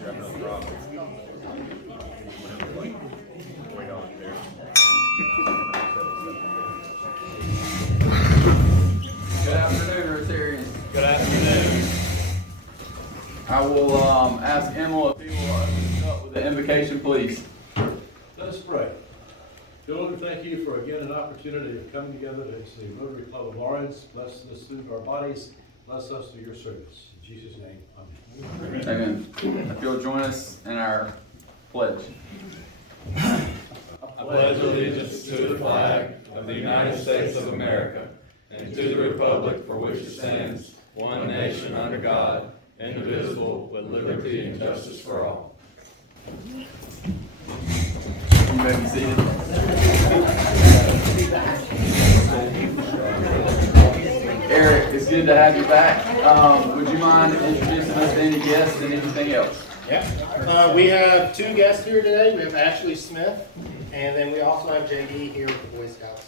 Good afternoon, Rotarians. Good afternoon. I will ask Emil if he will open us up with the invocation, please. Let us pray. Dear Lord, thank you for again an opportunity of coming together as the Rotary Club of Lawrence. Bless this food of our bodies. Bless us through your service. In Jesus' name, amen. Amen. If you'll join us in our pledge. I pledge allegiance to the flag of the United States of America and to the republic for which it stands, one nation under God, indivisible, with liberty and justice for all. You may be seated. Eric, it's good to have you back. Would you mind introducing us to any guests and anything else? Yeah. We have two guests here today. We have Ashley Smith, and then we also have JD here with the Boy Scouts.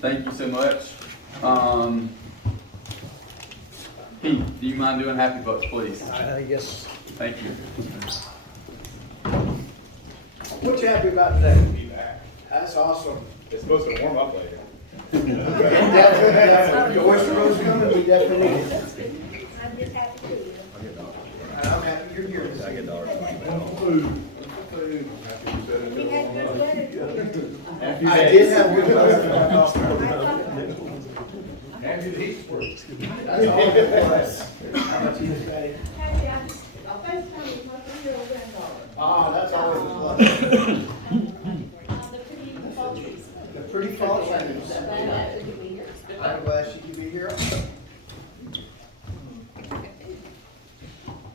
Thank you so much. Pete, do you mind doing Happy Bucks, please? Yes. Thank you. What you happy about today? Be back. That's awesome. It's supposed to warm up later. Definitely. The oyster roll's coming, we definitely need it. I'm just happy to be here. I'm happy you're here. I get dollars. Food. We had good weather. I did have good weather. Happy the heat's work. That's all it was. How much you say? Happy, I'll FaceTime you with my 3-year-old granddaughter. Ah, that's always a plus. The pretty poultries. The pretty fall shadows. Glad to be here. I'm glad she could be here.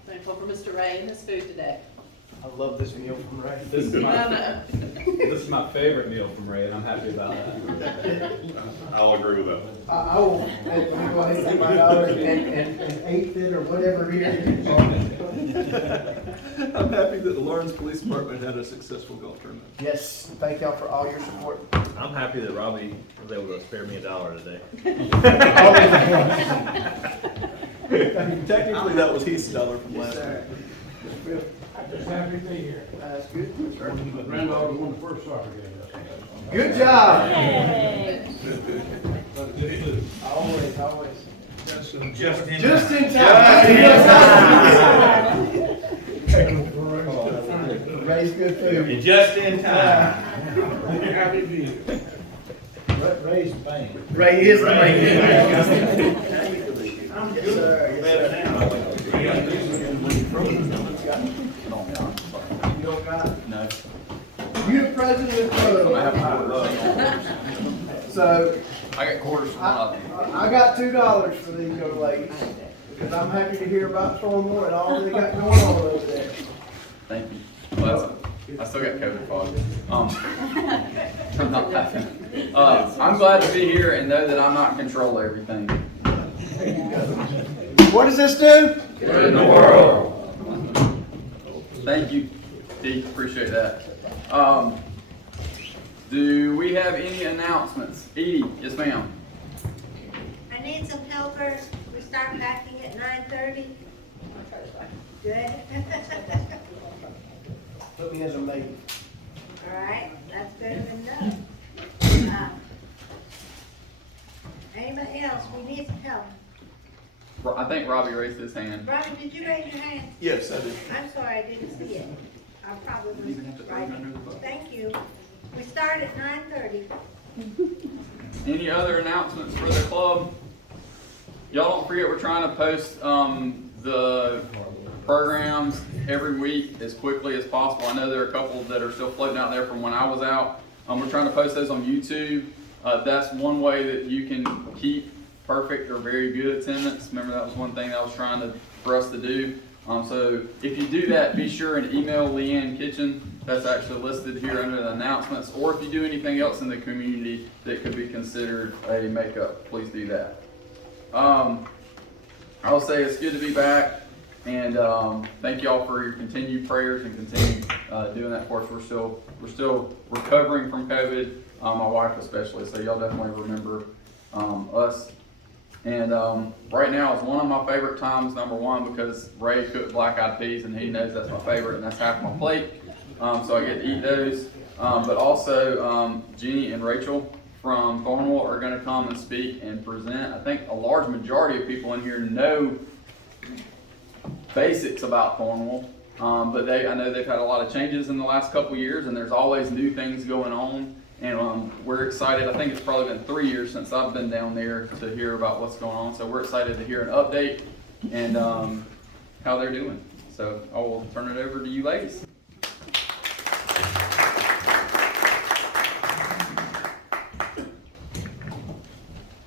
Thankful for Mr. Ray and his food today. I love this meal from Ray. This is I my know. this is my favorite meal from Ray, and I'm happy about that. I'll agree with that. I will, let me go ahead and get my daughter and eighth it or whatever here. I'm happy that the Lawrence Police Department had a successful golf tournament. Yes, thank y'all for all your support. I'm happy that Robbie was able to spare me $1 today. Technically, that was Heath's dollar from last Sir. week. I'm just happy to be here. That's good. My granddaughter won the first soccer game. Good job. Yay. Always, always. Just Just in time. Ray's good food. Just in time. Happy to be here. Ray's the man. Ray is the man. Yes, sir. Yes, sir. You don't got it? No. You the president I have quarters. So I got quarters from one of them. I got $2 for these young ladies. Because I'm happy to hear about Thornwell and all they got going on over there. Thank you. Well, I still got COVID fog. I'm not laughing. I'm glad to be here and know that I'm not in control of everything. What does this do? Good in the world. Thank you, Dee. Appreciate that. Do we have any announcements? Edie, yes ma'am. I need some helpers. We start packing at 9:30. Good. Put me as a maid. All right, that's better than none. Anybody else? We need some help. I think Robbie raised his hand. Robbie, did you raise your hand? Yes, I did. I'm sorry, I didn't see it. I probably You even have to was throw it under the writing. bus. Thank you. We start at 9:30. Any other announcements for the club? Y'all don't forget we're trying to post the programs every week as quickly as possible. I know there are a couple that are still floating out there from when I was out. We're trying to post those on YouTube. That's one way that you can keep perfect or very good attendance. Remember, that was one thing that I was trying for us to do. So if you do that, be sure and email Leanne Kitchen. That's actually listed here under the announcements. Or if you do anything else in the community that could be considered a makeup, please do that. I'll say it's good to be back, and thank y'all for your continued prayers and continue doing that for us. We're still recovering from COVID, my wife especially. So y'all definitely remember us And right now is one of my favorite times, number one, because Ray cooked black-eyed peas, and he knows that's my favorite, and that's half my plate. So I get to eat those. But also, Jeannie and Rachel from Thornwell are going to come and speak and present. I think a large majority of people in here know basics about Thornwell, but I know they've had a lot of changes in the last couple years, and there's always new things going on. And we're excited. I think it's probably been 3 years since I've been down there to hear about what's going on. So we're excited to hear an update and how they're doing. So I will turn it over to you ladies.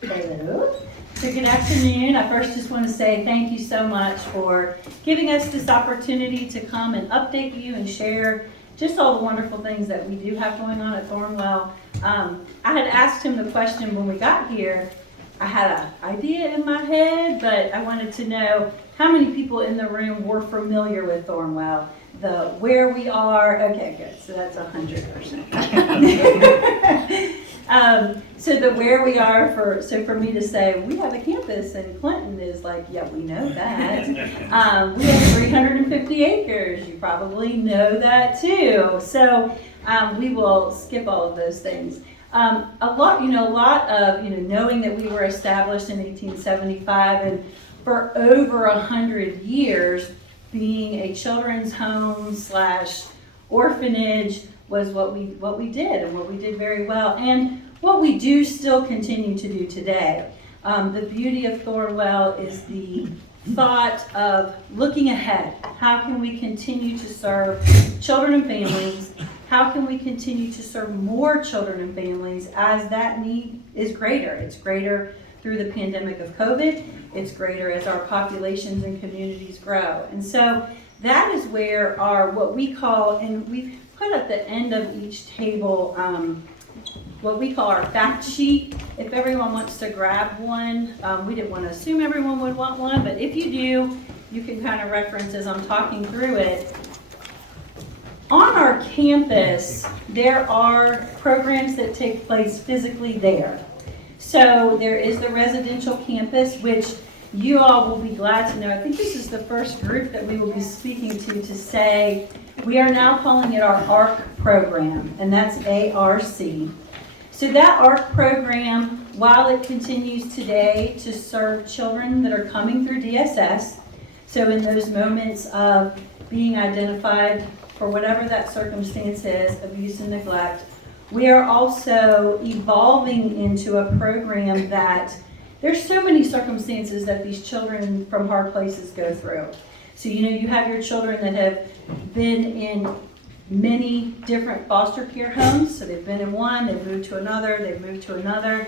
Hello. So good afternoon. I first just want to say thank you so much for giving us this opportunity to come and update you and share just all the wonderful things that we do have going on at Thornwell. I had asked him the question when we got here. I had an idea in my head, but I wanted to know how many people in the room were familiar with Thornwell, where we are. Okay, good. So that's 100%. So the where we are for me to say we have a campus in Clinton is like, yeah, we know that. We have 350 acres. You probably know that too. So we will skip all of those things. A lot of knowing that we were established in 1875 and for over 100 years being a children's home / orphanage was what we did and what we did very well. And what we do still continue to do today. The beauty of Thornwell is the thought of looking ahead. How can we continue to serve children and families? How can we continue to serve more children and families as that need is greater? It's greater through the pandemic of COVID. It's greater as our populations and communities grow. And so that is where what we call, and we've put at the end of each table, what we call our fact sheet. If everyone wants to grab one, we didn't want to assume everyone would want one, but if you do, you can kind of reference as I'm talking through it. On our campus, there are programs that take place physically there. So there is the residential campus, which you all will be glad to know. I think this is the first group that we will be speaking to say we are now calling it our ARC program, and that's ARC. So that ARC program, while it continues today to serve children that are coming through DSS, so in those moments of being identified for whatever that circumstance is, abuse and neglect, we are also evolving into a program that there's so many circumstances that these children from hard places go through. So you have your children that have been in many different foster care homes. So they've been in one, they've moved to another, they've moved to another.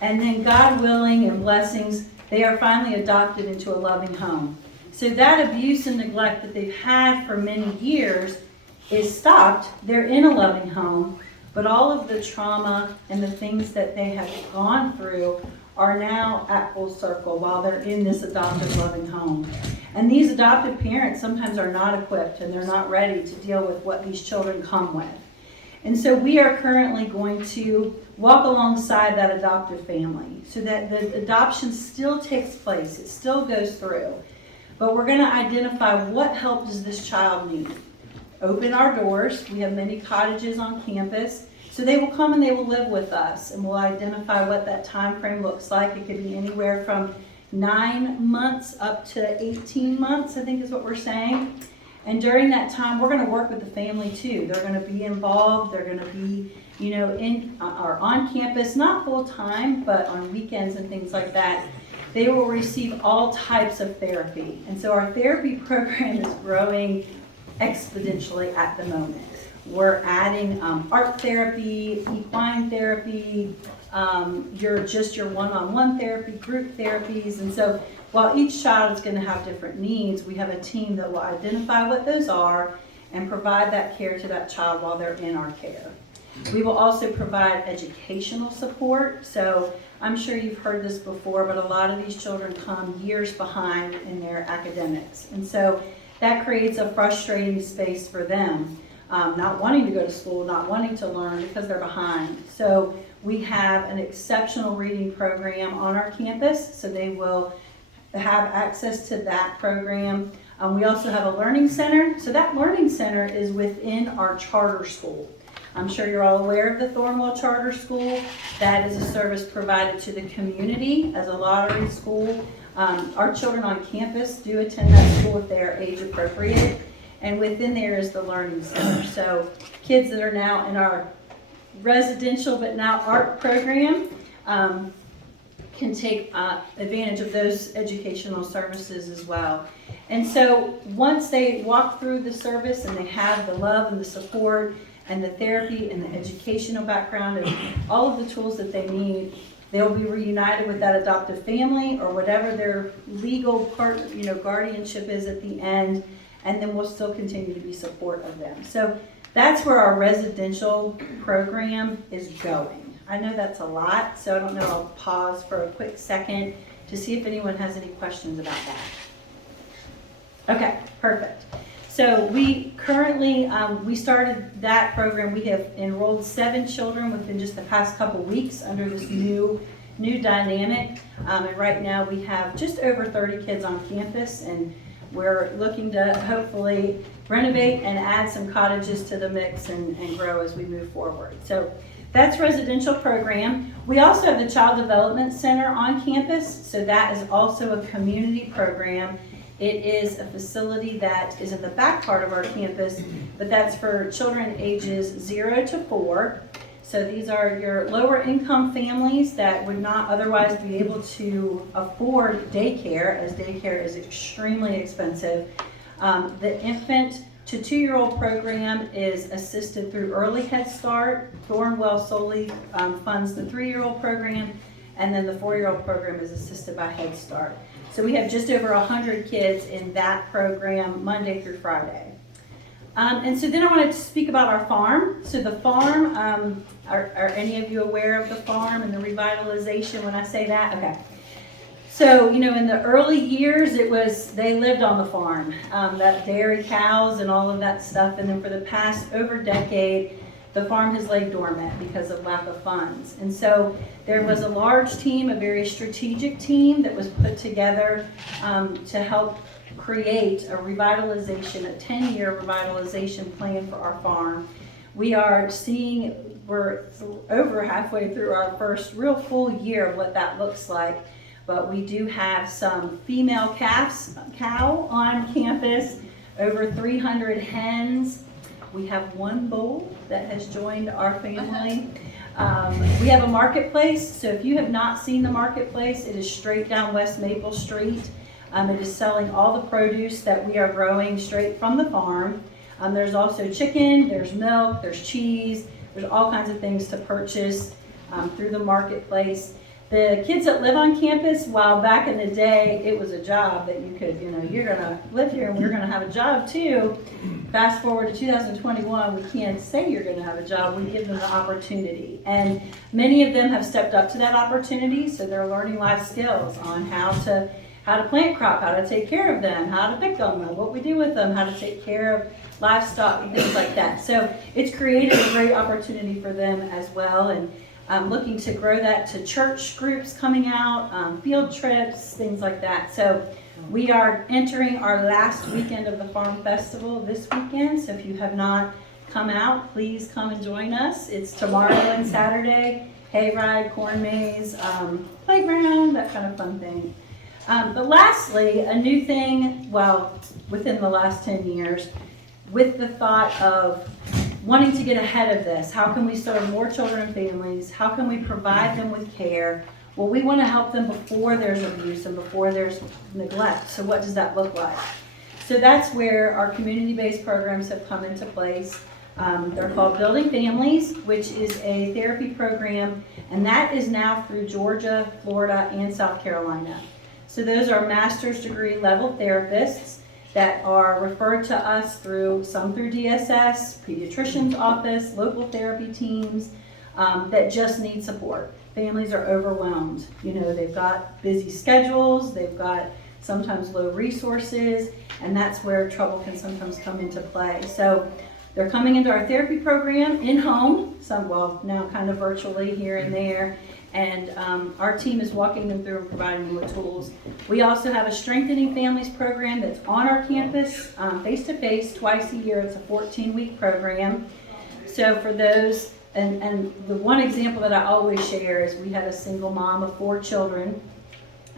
And then God willing and blessings, they are finally adopted into a loving home. So that abuse and neglect that they've had for many years is stopped. They're in a loving home, but all of the trauma and the things that they have gone through are now at full circle while they're in this adoptive loving home. And these adoptive parents sometimes are not equipped and they're not ready to deal with what these children come with. And so we are currently going to walk alongside that adoptive family so that the adoption still takes place, it still goes through. But we're going to identify what help does this child need. Open our doors. We have many cottages on campus. So they will come and they will live with us, and we'll identify what that time frame looks like. It could be anywhere from 9 months up to 18 months, I think is what we're saying. And during that time, we're going to work with the family too. They're going to be involved. They're going to be, in or on campus, not full time, but on weekends and things like that. They will receive all types of therapy. And so our therapy program is growing exponentially at the moment. We're adding art therapy, equine therapy, your one-on-one therapy, group therapies. And so while each child is going to have different needs, we have a team that will identify what those are and provide that care to that child while they're in our care. We will also provide educational support. So I'm sure you've heard this before, but a lot of these children come years behind in their academics. And so that creates a frustrating space for them. not wanting to go to school, not wanting to learn because they're behind. So we have an exceptional reading program on our campus, so they will have access to that program. We also have a learning center. So that learning center is within our charter school. I'm sure you're all aware of the Thornwell Charter School. That is a service provided to the community as a lottery school. Our children on campus do attend that school if they are age appropriate. And within there is the learning center. So kids that are now in our residential but now art program can take advantage of those educational services as well. And so once they walk through the service and they have the love and the support and the therapy and the educational background and all of the tools that they need, they'll be reunited with that adoptive family or whatever their legal part, guardianship is at the end, and then we'll still continue to be support of them. So that's where our residential program is going. I know that's a lot, so I don't know, I'll pause for a quick second to see if anyone has any questions about that. Okay, perfect. So we currently, we started that program. We have enrolled 7 children within just the past couple weeks under this new dynamic. And right now we have just over 30 kids on campus, and we're looking to hopefully renovate and add some cottages to the mix and grow as we move forward. So that's residential program. We also have the Child Development Center on campus. So that is also a community program. It is a facility that is in the back part of our campus, but that's for children ages 0 to 4. So these are your lower income families that would not otherwise be able to afford daycare, as daycare is extremely expensive. The infant to 2-year-old program is assisted through Early Head Start. Thornwell solely funds the 3-year-old program, and then the 4-year-old program is assisted by Head Start. So we have just over 100 kids in that program Monday through Friday. And so then I wanted to speak about our farm. So the farm, are any of you aware of the farm and the revitalization when I say that? Okay. So, in the early years, they lived on the farm, that dairy cows and all of that stuff. And then for the past over decade, the farm has laid dormant because of lack of funds. And so there was a large team, a very strategic team that was put together to help create a revitalization, a 10-year revitalization plan for our farm. We're over halfway through our first real full year of what that looks like. But we do have some female cow on campus, over 300 hens. We have 1 bull that has joined our family. We have a marketplace, so if you have not seen the marketplace, it is straight down West Maple Street. It is selling all the produce that we are growing straight from the farm. There's also chicken, there's milk, there's cheese, there's all kinds of things to purchase through the marketplace. The kids that live on campus, while back in the day it was a job that you could, you're gonna live here and we're gonna have a job too. Fast forward to 2021, we can't say you're gonna have a job, we give them the opportunity. And many of them have stepped up to that opportunity, so they're learning life skills on how to plant crop, how to take care of them, how to pick on them, what we do with them, how to take care of livestock and things like that. So it's created a great opportunity for them as well, and I'm looking to grow that to church groups coming out, field trips, things like that. So we are entering our last weekend of the Farm Festival this weekend. So if you have not come out, please come and join us. It's tomorrow and Saturday, hayride, corn maze, playground, that kind of fun thing. But lastly, a new thing, within the last 10 years, with the thought of wanting to get ahead of this. How can we serve more children and families? How can we provide them with care? Well, we want to help them before there's abuse and before there's neglect. So what does that look like? So that's where our community-based programs have come into place. They're called Building Families, which is a therapy program, and that is now through Georgia, Florida, and South Carolina. So those are master's degree level therapists that are referred to us through DSS, pediatrician's office, local therapy teams that just need support. Families are overwhelmed. They've got busy schedules, they've got sometimes low resources, and that's where trouble can sometimes come into play. So They're coming into our therapy program in-home, some, well, now kind of virtually here and there. And our team is walking them through and providing them with tools. We also have a Strengthening Families program that's on our campus, face-to-face, twice a year. It's a 14-week program. So for those, and the one example that I always share is we had a single mom of 4 children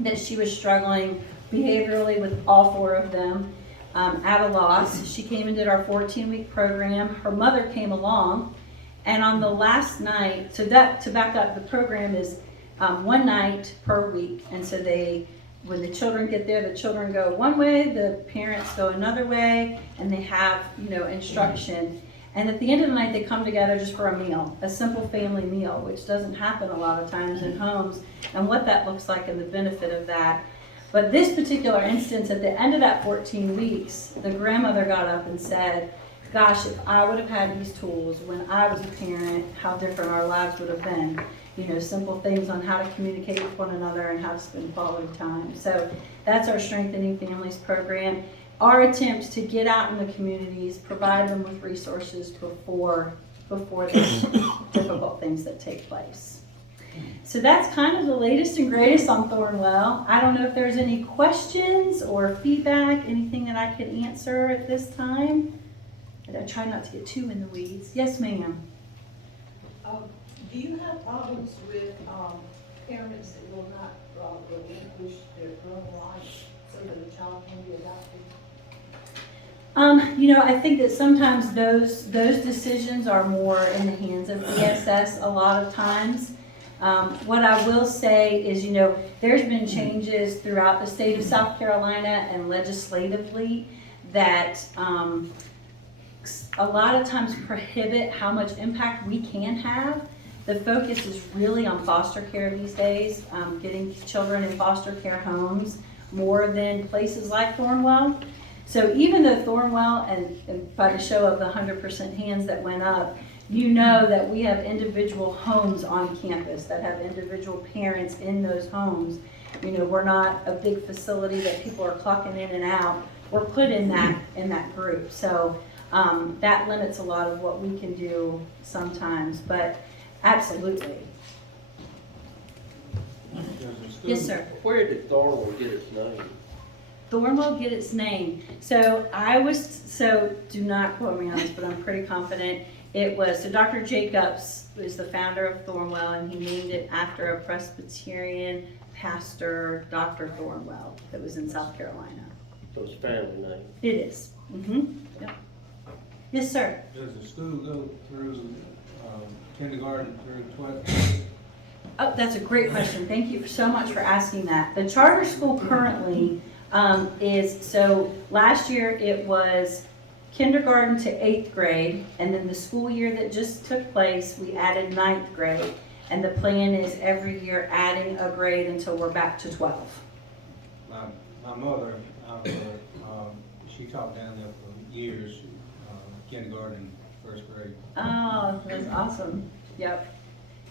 that she was struggling behaviorally with all 4 of them, at a loss. She came and did our 14-week program. Her mother came along. And on the last night, so that, to back up, the program is 1 night per week. And so when the children get there, the children go one way, the parents go another way, and they have, instruction. And at the end of the night, they come together just for a meal, a simple family meal, which doesn't happen a lot of times in homes, and what that looks like and the benefit of that. But this particular instance, at the end of that 14 weeks, the grandmother got up and said, gosh, if I would have had these tools when I was a parent, how different our lives would have been. Simple things on how to communicate with one another and how to spend quality time. So that's our Strengthening Families program. Our attempt to get out in the communities, provide them with resources before those difficult things that take place. So that's kind of the latest and greatest on Thornwell. I don't know if there's any questions or feedback, anything that I could answer at this time. I try not to get too in the weeds. Yes, ma'am. Do you have problems with parents that will not relinquish their own life so that a child can be adopted? I think that sometimes those decisions are more in the hands of DSS a lot of times. What I will say is, there's been changes throughout the state of South Carolina and legislatively that a lot of times prohibit how much impact we can have. The focus is really on foster care these days, getting children in foster care homes more than places like Thornwell. So even though Thornwell, and by the show of the 100% hands that went up, that we have individual homes on campus that have individual parents in those homes. We're not a big facility that people are clocking in and out. We're put in that group. So that limits a lot of what we can do sometimes, but absolutely. Yes, sir. Where did Thornwell get its name? Thornwell get its name. So do not quote me on this, but I'm pretty confident it was, so Dr. Jacobs is the founder of Thornwell, and he named it after a Presbyterian pastor, Dr. Thornwell, that was in South Carolina. So it's a family name. It is. Yep. Yes, sir. Does the school go through kindergarten through 12th? Oh, that's a great question. Thank you so much for asking that. The charter school currently so last year it was kindergarten to 8th grade, and then the school year that just took place, we added 9th grade. And the plan is every year adding a grade until we're back to 12. My mother, she taught down there for years, kindergarten, first grade. Oh, that's awesome. Yep.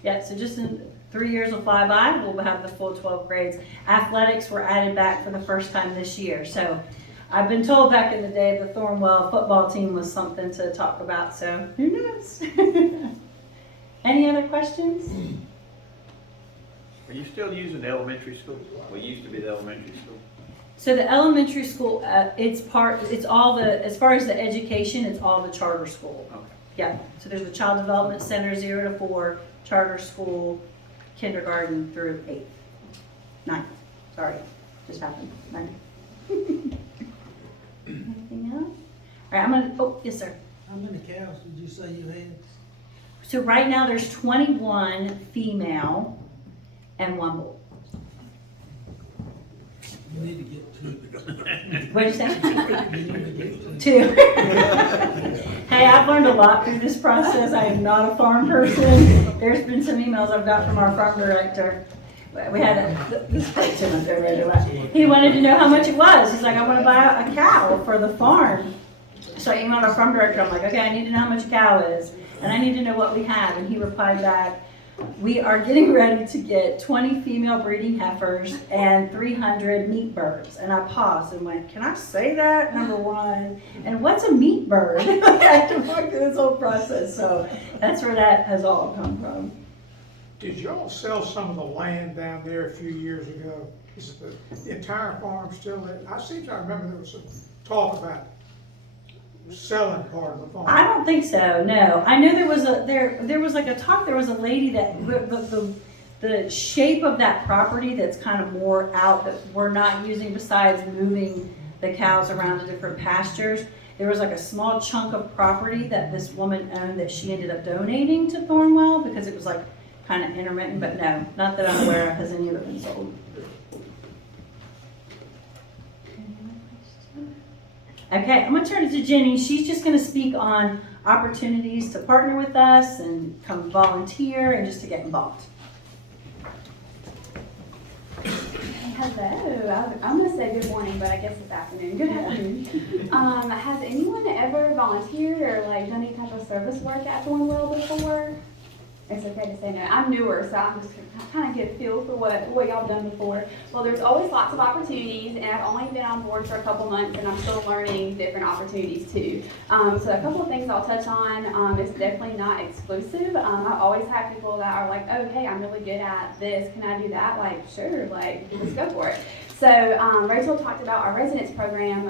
Yeah, so just in 3 years will fly by, we'll have the full 12 grades. Athletics were added back for the first time this year. So I've been told back in the day the Thornwell football team was something to talk about, so who knows? Any other questions? Are you still using the elementary school? We used to be the elementary school. So the elementary school, as far as the education, it's all the charter school. Okay. Yeah, so there's a child development center 0 to 4, charter school, kindergarten through 8th. 9th, sorry, just happened, 9th. Anything else? All right, yes, sir. How many cows did you say you had? So right now there's 21 female and 1 bull. You need to get 2. What did you say? You need to get 2. Hey, I've learned a lot through this process. I am not a farm person. There's been some emails I've got from our farm director. We had this question up there right away. He wanted to know how much it was. He's like, I want to buy a cow for the farm. So I emailed our farm director. I'm like, okay, I need to know how much a cow is, and I need to know what we have. And he replied back, We are getting ready to get 20 female breeding heifers and 300 meat birds. And I paused and went, can I say that, number one? And what's a meat bird? I had to walk through this whole process. So that's where that has all come from. Did y'all sell some of the land down there a few years ago? Is the entire farm still there? I seem to remember there was some talk about selling part of the farm. I don't think so, no. I know there was like a talk, there was a lady that, the shape of that property that's kind of more out that we're not using besides moving the cows around to different pastures. There was like a small chunk of property that this woman owned that she ended up donating to Thornwell because it was like kind of intermittent, but no, not that I'm aware of. Has any of it been sold? Okay, I'm gonna turn it to Jenny. She's just gonna speak on opportunities to partner with us and come volunteer and just to get involved. Hello, I'm gonna say good morning, but I guess it's afternoon. Good afternoon. Has anyone ever volunteered or like done any type of service work at Thornwell before? It's okay to say no. I'm newer, so I'm just kind of get a feel for what y'all done before. Well, there's always lots of opportunities, and I've only been on board for a couple months, and I'm still learning different opportunities too. So a couple of things I'll touch on. It's definitely not exclusive. I always have people that are like, oh, hey, I'm really good at this. Can I do that? Like, sure, like, let's go for it. So Rachel talked about our residence program,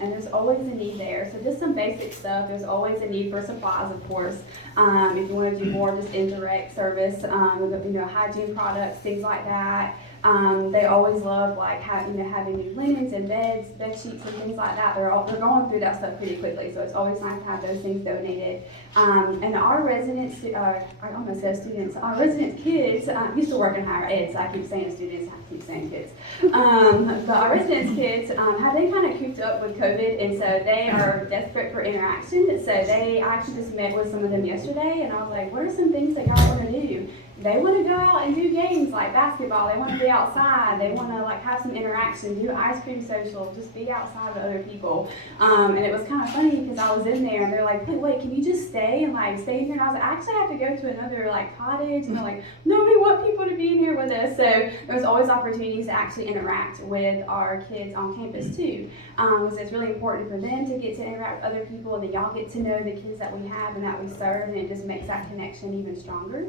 and there's always a need there. So just some basic stuff. There's always a need for supplies, of course. If you want to do more just indirect service, hygiene products, things like that. They always love like having new linens and bed sheets and things like that. They're going through that stuff pretty quickly, so it's always nice to have those things donated. And our residents, I almost said students, our resident kids used to work in higher ed, so I keep saying students, I keep saying kids. But our residents kids have been kind of cooped up with COVID, and so they are desperate for interaction. So I actually just met with some of them yesterday, and I was like, what are some things that y'all want to do? They want to go out and do games like basketball. They want to be outside. They want to like have some interaction, do ice cream social, just be outside with other people. And it was kind of funny because I was in there and they're like, wait, can you just stay and like stay in here? And I was like, I actually have to go to another like cottage. And they're like, no, we want people to be in here with us. So there's always opportunities to actually interact with our kids on campus too. So it's really important for them to get to interact with other people, and then y'all get to know the kids that we have and that we serve, and it just makes that connection even stronger.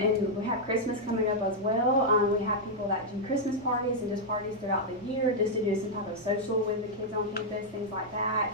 And we have Christmas coming up as well. We have people that do Christmas parties and just parties throughout the year just to do some type of social with the kids on campus, things like that.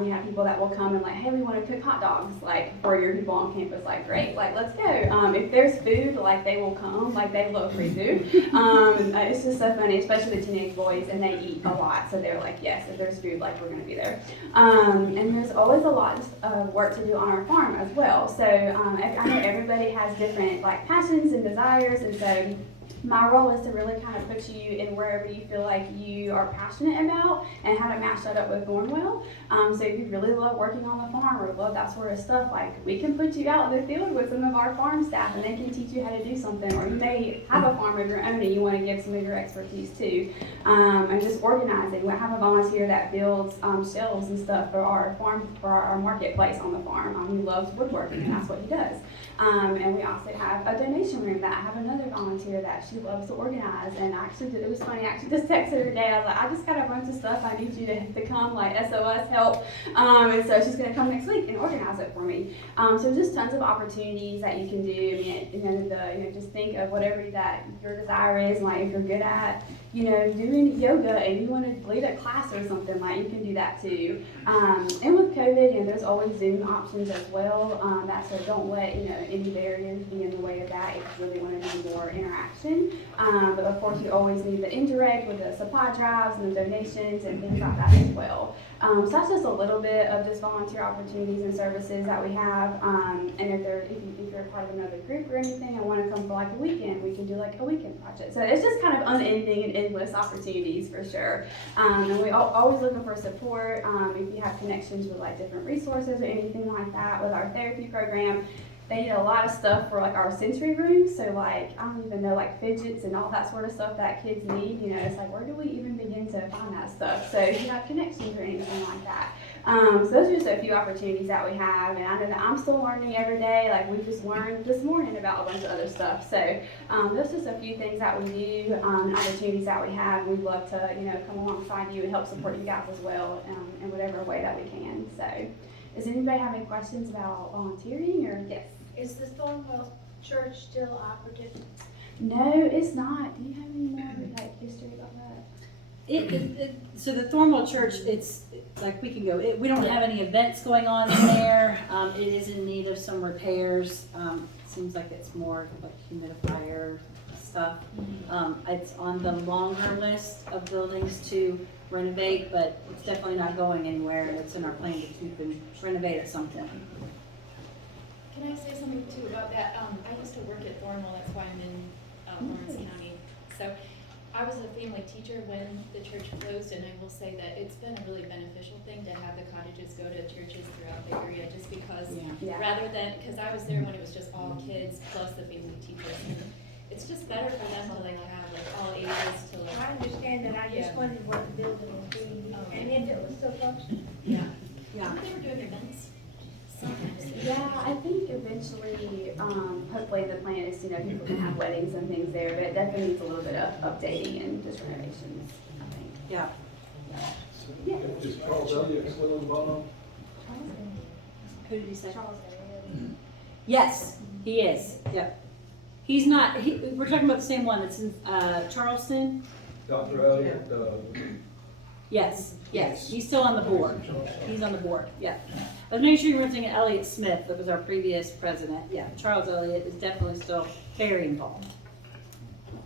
We have people that will come and like, hey, we want to cook hot dogs like for your people on campus. Like, great, like let's go. If there's food, like they will come. Like they love free food. It's just so funny, especially the teenage boys, and they eat a lot. So they're like, yes, if there's food, like we're gonna be there. And there's always a lot of work to do on our farm as well. So I know everybody has different like passions and desires, and so my role is to really kind of put you in wherever you feel like you are passionate about and how to match that up with Thornwell. So if you really love working on the farm or love that sort of stuff, like we can put you out in the field with some of our farm staff and they can teach you how to do something. Or you may have a farm of your own and you want to give some of your expertise too. And just organizing. We have a volunteer that builds shelves and stuff for our farm, for our marketplace on the farm. He loves woodworking and that's what he does. And we also have a donation room that I have another volunteer that she loves to organize. And actually, it was funny, I actually just texted her today. I was like, I just got a bunch of stuff. I need you to come, like SOS help. And so she's going to come next week and organize it for me. So just tons of opportunities that you can do. I mean, just think of whatever that your desire is. Like if you're good at, doing yoga and you want to lead a class or something, like you can do that too. And with COVID, there's always Zoom options as well. So don't let any barriers be in the way of that if you really want to do more interaction. But of course, you always need the indirect with the supply drives and the donations and things like that as well. So that's just a little bit of just volunteer opportunities and services that we have. And if you're part of another group or anything and want to come for like a weekend, we can do like a weekend project. So it's just kind of unending and endless opportunities for sure. And we always looking for support. If you have connections with like different resources or anything like that with our therapy program. They need a lot of stuff for like our sensory room, so like I don't even know, like fidgets and all that sort of stuff that kids need. It's like where do we even begin to find that stuff? So if you have connections or anything like that, So those are just a few opportunities that we have, and I know that I'm still learning every day. Like we just learned this morning about a bunch of other stuff. So those are just a few things that we do, and opportunities that we have. We'd love to, come alongside you and help support you guys as well in whatever way that we can. So, does anybody have any questions about volunteering or yes? Is the Thornwell Church still operative? No, it's not. Do you have any more history about that? So the Thornwell Church, it's like we can go. We don't have any events going on in there. It is in need of some repairs. Seems like it's more like humidifier stuff. It's on the longer list of buildings to renovate, but it's definitely not going anywhere. It's in our plan to keep and renovate at some point. Can I say something too about that? I used to work at Thornwell, that's why I'm in Lawrence County. So I was a family teacher when the church closed, and I will say that it's been a really beneficial thing to have the cottages go to churches throughout the area, just because rather than, because I was there when it was just all kids plus the family teachers. And it's just better for them to have all ages to I understand that, I just wondered what the building was being, and if it was still functioning. Yeah. They were doing events. Yeah, I think eventually, hopefully the plan is, people can have weddings and things there, but it definitely needs a little bit of updating and just renovations, I think. Yeah. Yeah. Is Charles Elliott still involved? Who did you say? Charles Elliott. Yes, he is. Yep. He's not. We're talking about the same one that's in Charleston. Dr. Elliott, Yes. He's still on the board. He's on the board. Yeah. I was making sure you weren't thinking Elliott Smith, that was our previous president. Yeah, Charles Elliott is definitely still very involved.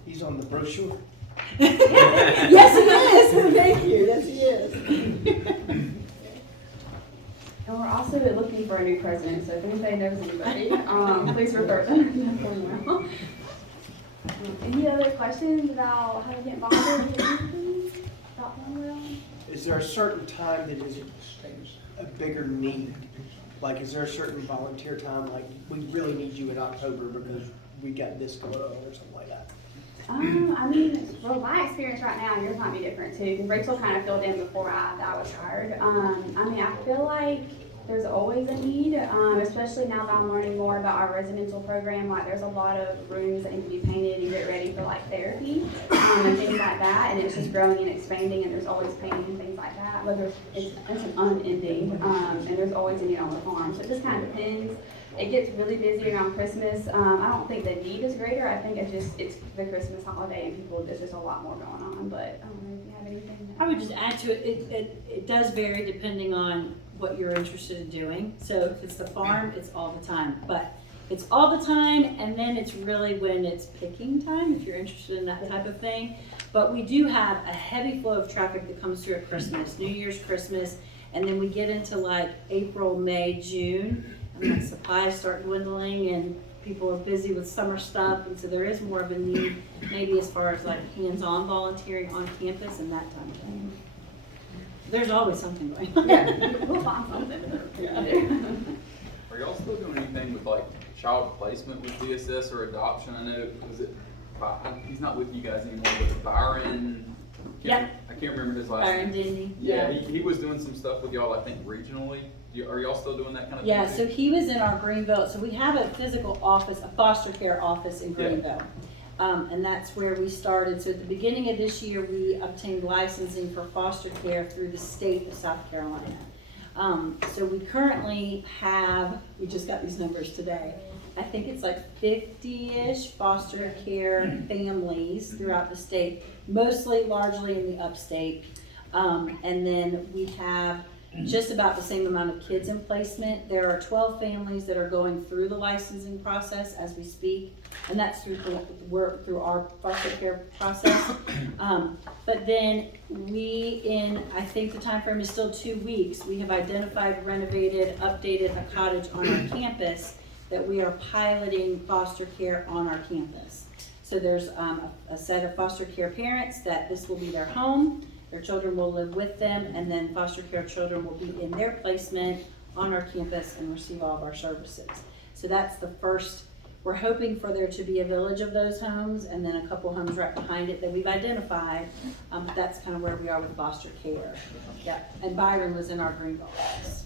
He's on the brochure. Yes, he is. Thank you. Yes, he is. And we're also looking for a new president, so if anybody knows anybody, please refer them. Any other questions about how to get involved with anything about Thornwell? Is there a certain time that is a bigger need? Like, is there a certain volunteer time, like, we really need you in October because we got this going on or something like that? I mean, well, my experience right now, yours might be different too, because Rachel kind of filled in before I was hired. I mean, I feel like there's always a need, especially now that I'm learning more about our residential program. Like, there's a lot of rooms that need to be painted and get ready for like therapy and things like that, and it's just growing and expanding, and there's always painting and things like that. But it's an unending, and there's always a need on the farm, so it just kind of depends. It gets really busy around Christmas. I don't think the need is greater. I think it's the Christmas holiday and there's just a lot more going on. But I don't know if you have anything. I would just add to it, it does vary depending on what you're interested in doing. So if it's the farm, it's all the time. But it's all the time, and then it's really when it's picking time, if you're interested in that type of thing. But we do have a heavy flow of traffic that comes through at Christmas, New Year's, Christmas, and then we get into like April, May, June. And supplies start dwindling and people are busy with summer stuff, and so there is more of a need maybe as far as like hands-on volunteering on campus and that time of thing. There's always something going on. Yeah, we'll find something. Are y'all still doing anything with like child placement with DSS or adoption? I know, he's not with you guys anymore, but Byron, I can't remember his last name. Byron Denny. Yeah, he was doing some stuff with y'all, I think regionally. Are y'all still doing that kind of thing? Yeah, so he was in our Greenville, so we have a physical office, a foster care office in Greenville. And that's where we started. So at the beginning of this year, we obtained licensing for foster care through the state of South Carolina. So we currently have, we just got these numbers today, I think it's like 50-ish foster care families throughout the state, largely in the upstate. And then we have just about the same amount of kids in placement. There are 12 families that are going through the licensing process as we speak, and that's through our foster care process. But then I think the time frame is still 2 weeks. We have identified, renovated, updated a cottage on our campus that we are piloting foster care on our campus. So there's a set of foster care parents that this will be their home. Their children will live with them, and then foster care children will be in their placement on our campus and receive all of our services. So that's the first We're hoping for there to be a village of those homes and then a couple homes right behind it that we've identified. But that's kind of where we are with foster care. Yep, and Byron was in our Greenville office.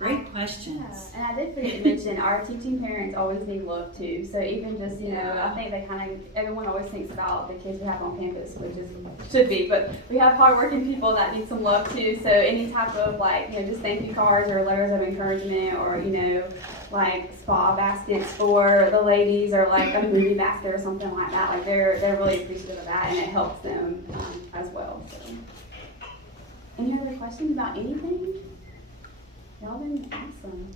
Great questions. Yeah, and I did forget to mention, our teaching parents always need love too. So even just, you know, I think they kind of, everyone always thinks about the kids we have on campus, which is, should be, but we have hardworking people that need some love too. So any type of like, you know, just thank you cards or letters of encouragement or, you know, like spa baskets for the ladies or like a movie basket or something like that. Like they're really appreciative of that and it helps them as well. So. Any other questions about anything? Y'all been awesome.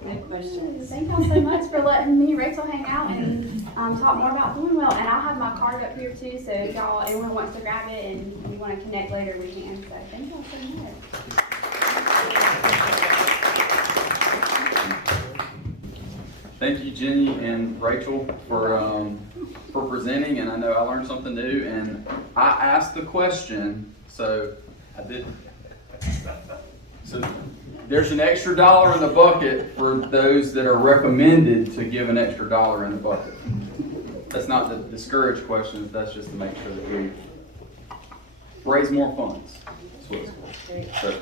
Great questions. Thank y'all so much for letting me, Rachel, hang out and talk more about Thornwell. And I'll have my card up here too, so if y'all, anyone wants to grab it and you want to connect later, we can. So thank y'all so much. Thank you, Jenny and Rachel, for presenting, and I know I learned something new, and I asked the question, so I did. So there's an extra $1 in the bucket for those that are recommended to give an extra $1 in the bucket. That's not to discourage questions, that's just to make sure that we raise more funds. That's what it's for.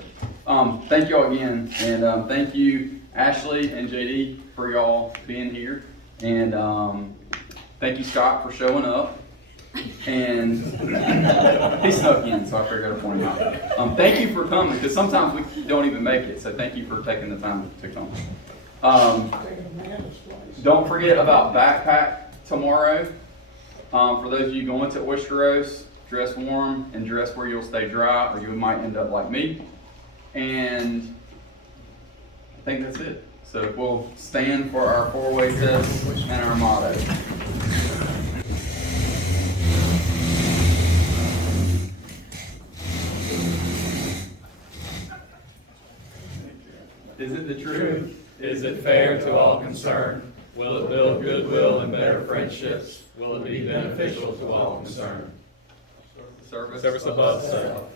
So, thank you all again, and thank you, Ashley and JD, for y'all being here, and thank you, Scott, for showing up. And he snuck in, so I figured I'd point him out. Thank you for coming, because sometimes we don't even make it, so thank you for taking the time to come. Don't forget about backpack tomorrow. For those of you going to Oysteros, dress warm and dress where you'll stay dry, or you might end up like me. And I think that's it. So we'll stand for our four-way test and our motto. Is it the truth? Is it fair to all concerned? Will it build goodwill and better friendships? Will it be beneficial to all concerned? Service Service above self.